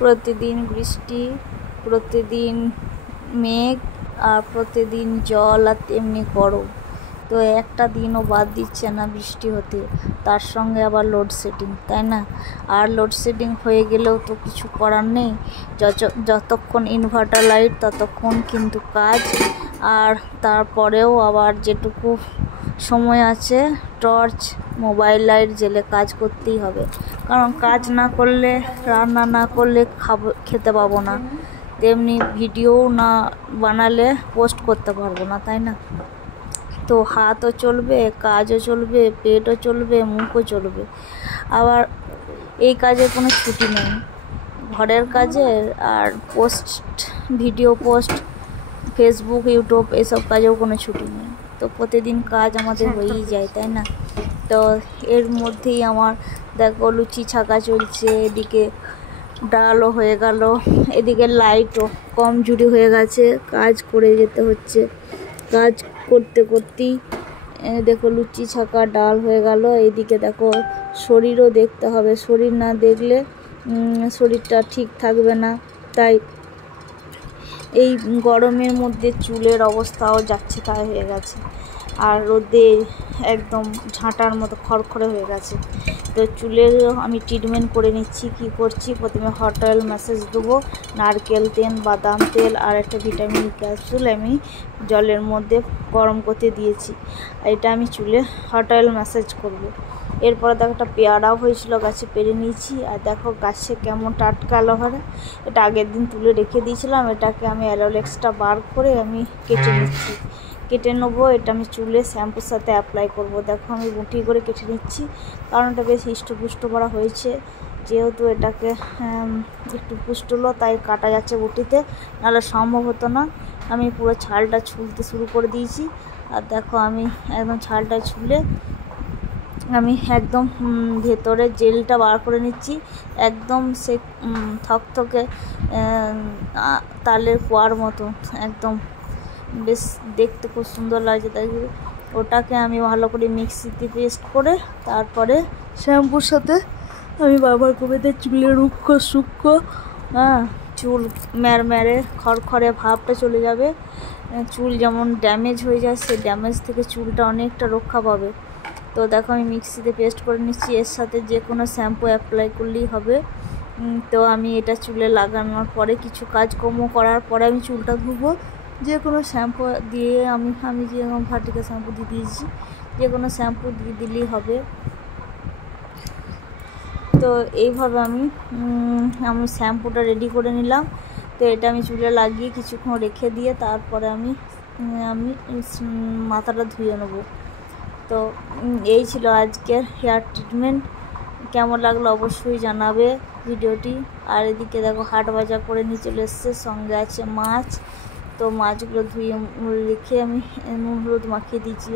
প্রতিদিন বৃষ্টি, প্রতিদিন মেঘ, আর প্রতিদিন জল, আর তেমনি গরম। তো একটা দিনও বাদ দিচ্ছে না বৃষ্টি হতে, তার সঙ্গে আবার লোডশেডিং, তাই না? আর লোডশেডিং হয়ে গেলেও তো কিছু করার নেই, যতক্ষণ ইনভার্টার লাইট ততক্ষণ কিন্তু কাজ। আর তারপরেও আবার যেটুকু সময় আছে টর্চ, মোবাইল লাইট জেলে কাজ করতেই হবে, কারণ কাজ না করলে, রান্না না করলে খেতে পাবো না, তেমনি ভিডিও না বানালে পোস্ট করতে পারবো না, তাই না? তো হাতও চলবে, কাজও চলবে, পেটও চলবে, মুখও চলবে। আবার এই কাজের কোনো ছুটি নেই, ঘরের কাজের আর ভিডিও পোস্ট ফেসবুক, ইউটিউব এসব কাজেও কোনো ছুটি নেই। তো প্রতিদিন কাজ আমাদের হয়েই যায়, তাই না? তো এর মধ্যেই আমার দেখো লুচি ছাকা চলছে, এদিকে ডালও হয়ে গেল, এদিকে লাইটও কম জুড়ি হয়ে গেছে, কাজ করে যেতে হচ্ছে। কাজ করতে করতেই দেখো লুচি ছাকা ডাল হয়ে গেল। এদিকে দেখো শরীরও দেখতে হবে, শরীর না দেখলে শরীরটা ঠিক থাকবে না। তাই এই গরমের মধ্যে চুলের অবস্থাও যাচ্ছে তাই হয়ে গেছে, আর রোদে একদম ঝাঁটার মতো খড়খড়ে হয়ে গেছে। তো চুলেরও আমি ট্রিটমেন্ট করে নিচ্ছি। কি করছি, প্রথমে হট অয়েল ম্যাসাজ দেবো, নারকেল তেল, বাদাম তেল আর একটা ভিটামিন ক্যাপসুল আমি জলের মধ্যে গরম করতে দিয়েছি। এটা আমি চুলে হট অয়েল ম্যাসাজ করব। এরপরে দেখো একটা পেয়ারাও হয়েছিল, গাছে পেরে নিয়েছি। আর দেখো গাছে কেমন টাটকা অ্যালোভেরা, এটা আগের দিন তুলে রেখে দিয়েছিলাম। এটাকে আমি অ্যালোভেরাটা বার করে আমি কেটে নেবো। এটা আমি চুলে শ্যাম্পুর সাথে অ্যাপ্লাই করব। দেখো আমি মুঠি করে কেটে নিচ্ছি, কারণ এটা বেশ হিষ্টপুষ্ট করা হয়েছে, যেহেতু এটাকে একটু পুষ্ট হলো তাই কাটা যাচ্ছে বটিতে, নাহলে সম্ভব হতো না। আমি পুরো ছালটা ছুলতে শুরু করে দিয়েছি। আর দেখো আমি একদম ছালটা ছুলে আমি একদম ভেতরে জেলটা বার করে নিচ্ছি, একদম সে থকথকে তালের কোয়ার মতো, একদম বেশ দেখতে খুব সুন্দর লাগছে। তাই ওটাকে আমি ভালো করে মিক্সিতে পেস্ট করে তারপরে শ্যাম্পুর সাথে আমি ব্যবহার করবো। এতে চুলের রুক্ষ সূক্ষ্ম চুল ম্যারম্যারে খড়খড়ে ভাবটা চলে যাবে। চুল যেমন ড্যামেজ হয়ে যায়, সেই ড্যামেজ থেকে চুলটা অনেকটা রক্ষা পাবে। তো দেখো আমি মিক্সিতে পেস্ট করে নিচ্ছি, এর সাথে যে কোনো শ্যাম্পু অ্যাপ্লাই করলেই হবে। তো আমি এটা চুলে লাগানোর পরে কিছু কাজকর্ম করার পরে আমি চুলটা ধুবো। যে কোনো শ্যাম্পু দিয়ে আমি যেরকম ভাটিকা শ্যাম্পু দিয়ে দিয়েছি, যে কোনো শ্যাম্পু দিয়ে দিলেই হবে। তো এইভাবে আমি শ্যাম্পুটা রেডি করে নিলাম। তো এটা আমি চুলে লাগিয়ে কিছুক্ষণ রেখে দিয়ে তারপরে আমি মাথাটা ধুয়ে নেবো। তো এই ছিল আজকের হেয়ার ট্রিটমেন্ট। কেমন লাগলো অবশ্যই জানাবে ভিডিওটি। আর এদিকে দেখো হাট বাজার করে নিয়ে চলে এসছে, সঙ্গে আছে মাছ। তো মাছগুলো ধুয়ে রেখে আমি নুন হলুদ মাখিয়ে দিয়েছি।